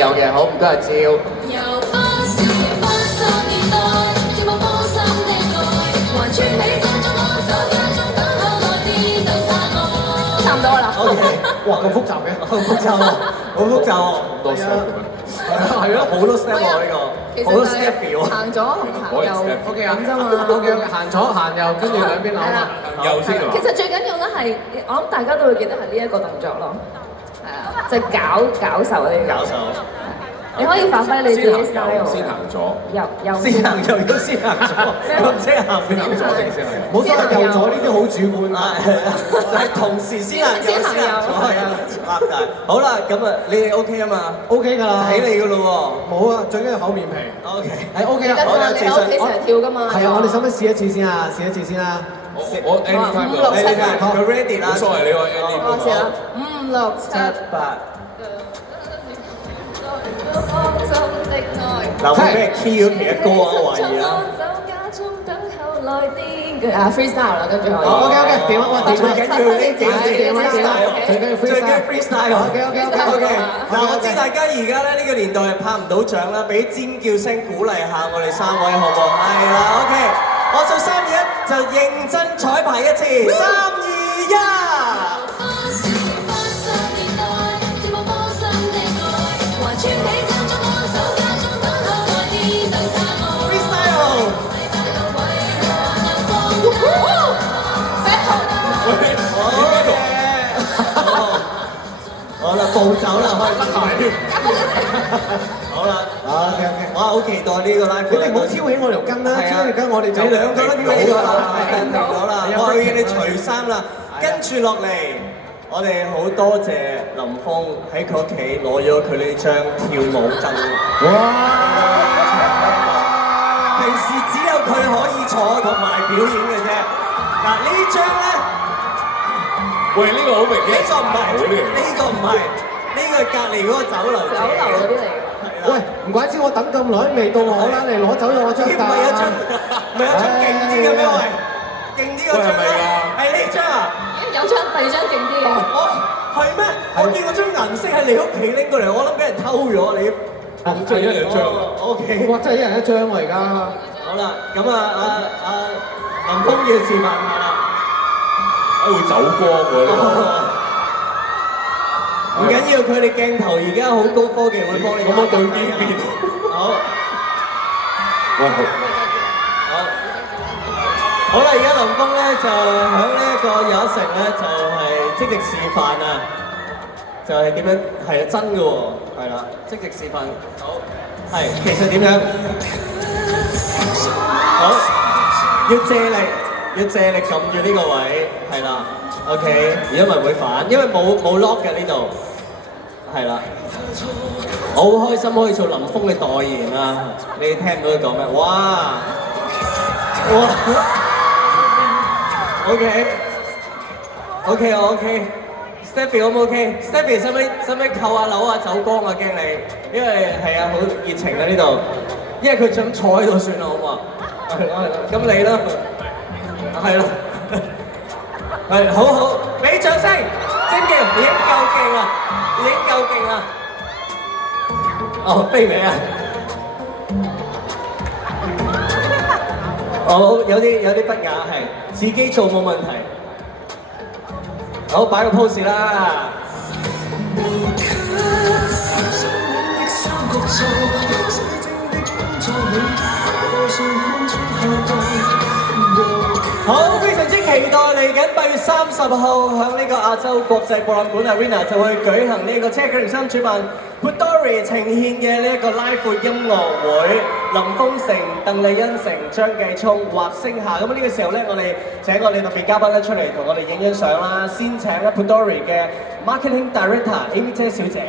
有嘅，好唔該阿趙。由不是80年代，節目芳心的愛，還串起這種歌手家中等候來電能答案。差唔多啦。哇，咁複雜嘅，好複雜喎，好複雜喎，咁多 step 嘅咩？係咯，好多 step 喎呢個，好多 step 喎。行左同行右 OK 啊，咁啫嘛。 OK， 行左行右，跟住兩邊扭係啦。右先其實最緊要咧係，我諗大家都會記得係呢一個動作咯。係啊，就係搞手呢個。搞手。你可以發揮你自己 style。先行左，右先行右，如果先行左，咁即係行邊左定先行右？冇所謂右左呢啲好主觀啊，就係同時先行右先行左係啊，啱㗎。好啦，咁啊，你哋 OK 啊嘛 OK 㗎啦，睇你㗎咯喎。冇啊，最緊要厚面皮。OK，係 OK 啊。我哋喺屋企成日跳㗎嘛。係啊，我哋使唔使試一次先啊？試一次先啊。我 anytime 5、6、7、佢 ready 啦，冇所謂你話 anytime。我試啦，5、6、7、 8。嗱，會俾人 key 咗其他歌啊，我懷疑啊。freestyle 啦，跟住可以。OK OK，點啊？最緊要呢幾點 freestyle，最緊要 freestyle。OK OK OK。嗱，我知大家而家咧呢個年代係拍唔到掌啦，俾尖叫聲鼓勵下我哋3位好唔好？係啦 ，OK。我數3、2、1就認真彩排一次，3、2、1。好啦，步走啦，可以甩鞋。好啦OK OK，我好期待呢個 live。你哋唔好挑起我條筋啦，挑起條筋我哋就你兩個都挑起咗啦，停咗啦，我要你除衫啦。跟住落嚟，我哋好多謝林峰喺佢屋企攞咗佢呢張跳舞凳。哇！平時只有佢可以坐同埋表演嘅啫。嗱呢張咧。喂，呢個好明顯。呢個唔係，呢個唔係，呢個係隔離嗰個酒樓嗰啲嚟。喂，唔怪之我等咁耐未到我啦，你攞走咗我張凳。唔係一張，唔係一張勁啲嘅咩？喂，勁啲嗰張啦。係呢張啊？有張第二張勁啲嘅。係咩？我見嗰張銀色喺你屋企拎過嚟，我諗俾人偷咗你。真係一人一張啊 ！OK。哇！真係一人一張喎而家。好啦，咁啊林峰要示範下啦。會走光喎呢個。唔緊要，佢哋鏡頭而家好高科技，會幫你。咁我對邊邊？好。喂，好。好啦，而家林峰咧就喺呢一個有一成咧就係即席示範啊，就係點樣係真嘅喎，係啦，即席示範。好。係，其實點樣？好，要借力。要借力撳住呢個位，係啦 ，OK，因為會反，因為冇 lock 嘅呢度，係啦。我好開心可以做林峰嘅代言啊！你哋聽唔到佢講咩？哇 ！OK，我 OK，Stephy 好唔 OK？Stephy 使唔使扣下樓啊？走光啊！驚你，因為係啊，好熱情啊呢度，因為佢想坐喺度算啦，好嘛？係咯，咁你啦。係咯，係好好，俾掌聲！尖叫，已經夠勁啦，已經夠勁啦。哦，飛未啊？好，有啲不雅係，自己做冇問題。好，擺個 pose 啦。好，非常之期待嚟緊8月30號喺呢個亞洲國際博覽館 Arena 就會舉行呢個793主辦 Putdory 呈獻嘅呢一個拉闊音樂會，林峰城、鄧麗欣城、張繼聰、畫星夏。咁呢個時候咧，我哋請我哋特別嘉賓咧出嚟同我哋影相啦。先請咧 Putdory 嘅 Marketing Director Amy 姐小姐。